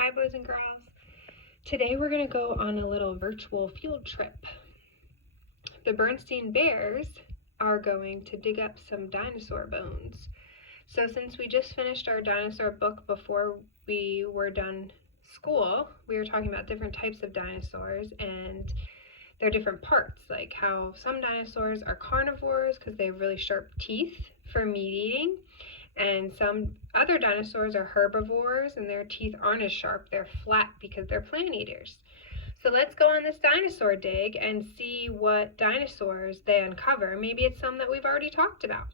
Hi, boys and girls. Today we're going to go on a little virtual field trip. The Berenstain Bears are going to dig up some dinosaur bones. So since we just finished our dinosaur book before we were done school, we were talking about different types of dinosaurs and their different parts, like how some dinosaurs are carnivores because they have really sharp teeth for meat eating, and some other dinosaurs are herbivores and their teeth aren't as sharp, they're flat because they're plant eaters. So let's go on this dinosaur dig and see what dinosaurs they uncover. Maybe it's some that we've already talked about.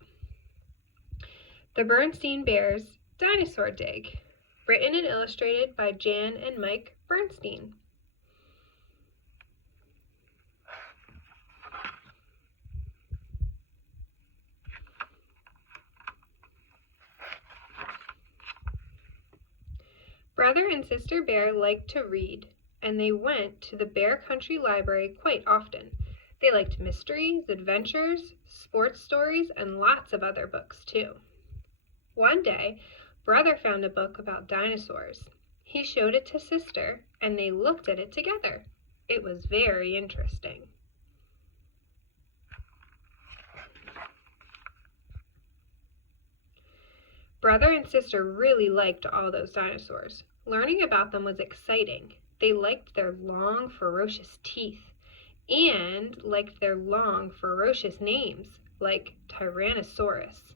The Berenstain Bears Dinosaur Dig, written and illustrated by Jan and Mike Berenstain. Brother and Sister Bear liked to read, and they went to the Bear Country Library quite often. They liked mysteries, adventures, sports stories, and lots of other books too. One day, Brother found a book about dinosaurs. He showed it to Sister, and they looked at it together. It was very interesting. Brother and Sister really liked all those dinosaurs. Learning about them was exciting. They liked their long, ferocious teeth and liked their long, ferocious names like Tyrannosaurus,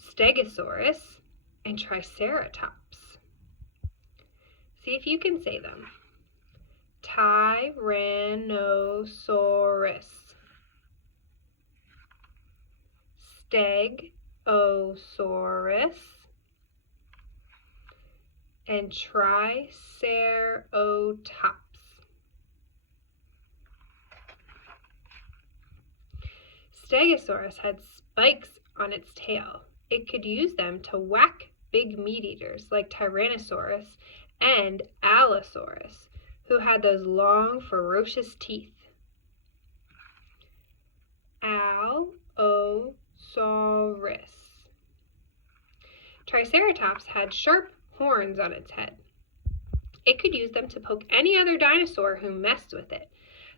Stegosaurus, and Triceratops. See if you can say them. Tyrannosaurus, Stegosaurus, and Triceratops. Stegosaurus had spikes on its tail. It could use them to whack big meat eaters like Tyrannosaurus and Allosaurus, who had those long, ferocious teeth. Allosaurus. Triceratops had sharp horns on its head. It could use them to poke any other dinosaur who messed with it.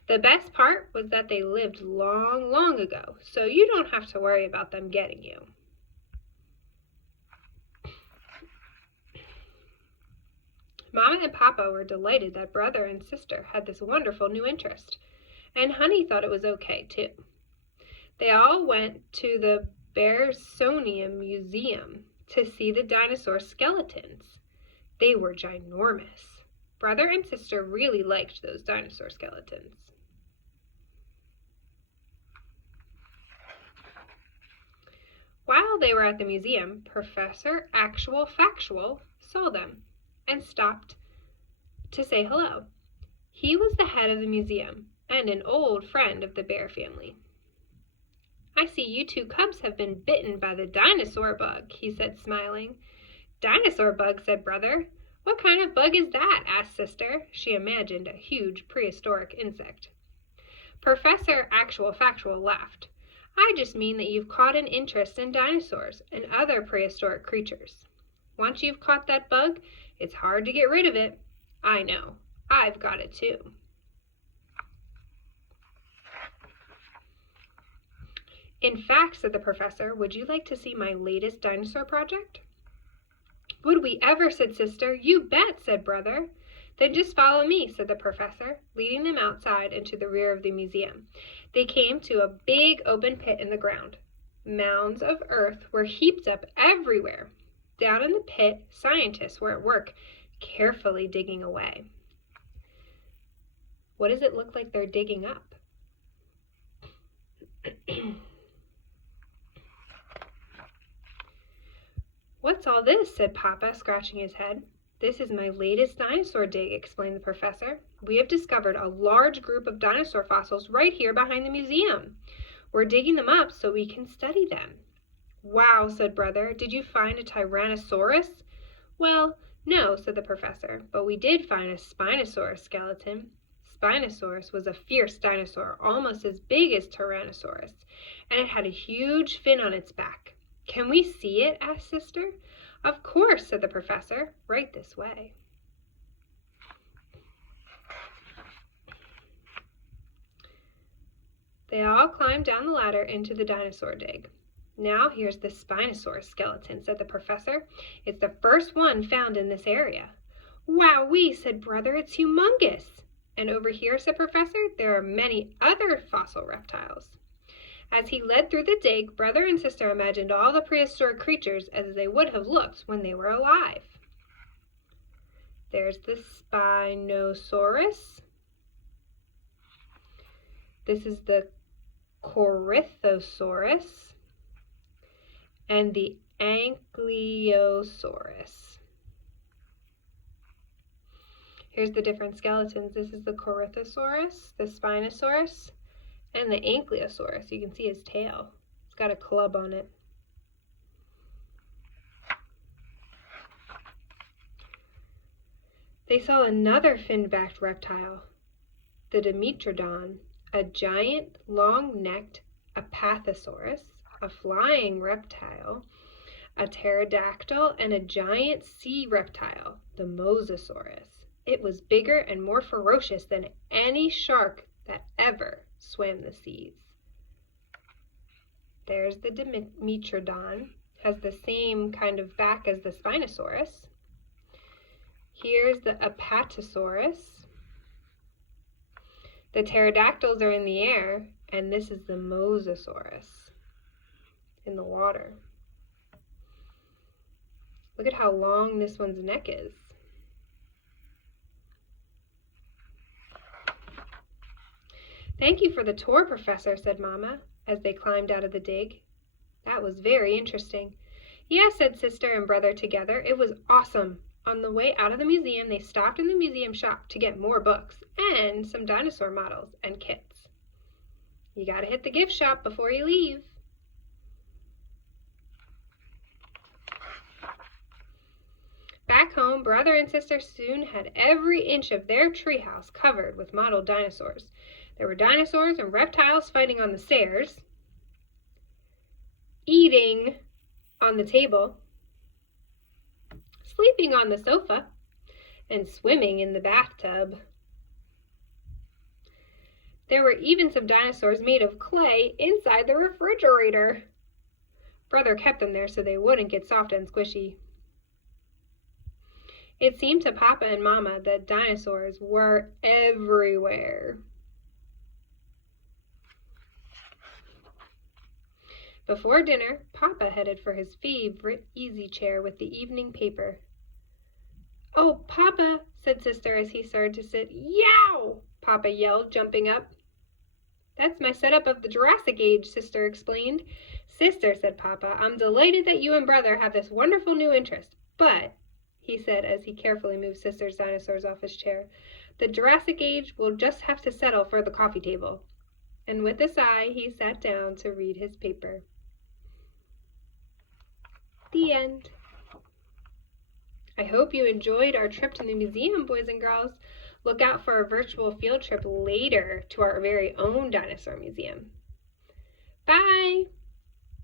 The best part was that they lived long, long ago, so you don't have to worry about them getting you. Mama and Papa were delighted that Brother and Sister had this wonderful new interest, and Honey thought it was okay too. They all went to the Berenstain Museum to see the dinosaur skeletons. They were ginormous. Brother and Sister really liked those dinosaur skeletons. While they were at the museum, Professor Actual Factual saw them and stopped to say hello. He was the head of the museum and an old friend of the bear family. "I see you two cubs have been bitten by the dinosaur bug," he said, smiling. "Dinosaur bug," said Brother. "What kind of bug is that?" asked Sister. She imagined a huge prehistoric insect. Professor Actual Factual laughed. "I just mean that you've caught an interest in dinosaurs and other prehistoric creatures. Once you've caught that bug, it's hard to get rid of it. I know. I've got it too." "In fact," said the professor, "would you like to see my latest dinosaur project?" "Would we ever?" said Sister. "You bet," said Brother. "Then just follow me," said the professor, leading them outside into the rear of the museum. They came to a big open pit in the ground. Mounds of earth were heaped up everywhere. Down in the pit, scientists were at work, carefully digging away. What does it look like they're digging up? "What's all this?" said Papa, scratching his head. "This is my latest dinosaur dig," explained the professor. "We have discovered a large group of dinosaur fossils right here behind the museum. We're digging them up so we can study them." "Wow," said Brother. "Did you find a Tyrannosaurus?" "Well, no," said the professor, "but we did find a Spinosaurus skeleton." Spinosaurus was a fierce dinosaur, almost as big as Tyrannosaurus, and it had a huge fin on its back. "Can we see it?" asked Sister. "Of course," said the professor. "Right this way." They all climbed down the ladder into the Dinosaur Dig. "Now here's the Spinosaurus skeleton," said the professor. "It's the first one found in this area." "Wowee," said Brother, "it's humongous." "And over here," said Professor, "there are many other fossil reptiles." As he led through the dig, Brother and Sister imagined all the prehistoric creatures as they would have looked when they were alive. There's the Spinosaurus. This is the Corythosaurus and the Ankylosaurus. Here's the different skeletons. This is the Corythosaurus, the Spinosaurus, and the Ankylosaurus. You can see his tail. It's got a club on it. They saw another fin-backed reptile, the Dimetrodon, a giant, long-necked Apatosaurus, a flying reptile, a pterodactyl, and a giant sea reptile, the Mosasaurus. It was bigger and more ferocious than any shark that ever swam the seas. There's the Dimetrodon, has the same kind of back as the Spinosaurus. Here's the Apatosaurus. The pterodactyls are in the air, and this is the Mosasaurus in the water. Look at how long this one's neck is. "Thank you for the tour, Professor," said Mama, as they climbed out of the dig. "That was very interesting." "Yeah," said Sister and Brother together. "It was awesome." On the way out of the museum, they stopped in the museum shop to get more books and some dinosaur models and kits. You gotta hit the gift shop before you leave. Back home, Brother and Sister soon had every inch of their treehouse covered with model dinosaurs. There were dinosaurs and reptiles fighting on the stairs, eating on the table, sleeping on the sofa, and swimming in the bathtub. There were even some dinosaurs made of clay inside the refrigerator. Brother kept them there so they wouldn't get soft and squishy. It seemed to Papa and Mama that dinosaurs were everywhere. Before dinner, Papa headed for his favorite easy chair with the evening paper. "Oh, Papa," said Sister as he started to sit. "Yow!" Papa yelled, jumping up. "That's my setup of the Jurassic Age," Sister explained. "Sister," said Papa, "I'm delighted that you and Brother have this wonderful new interest, but," he said as he carefully moved Sister's dinosaurs off his chair, "the Jurassic Age will just have to settle for the coffee table." And with a sigh, he sat down to read his paper. The end. I hope you enjoyed our trip to the museum, boys and girls. Look out for our virtual field trip later to our very own dinosaur museum. Bye!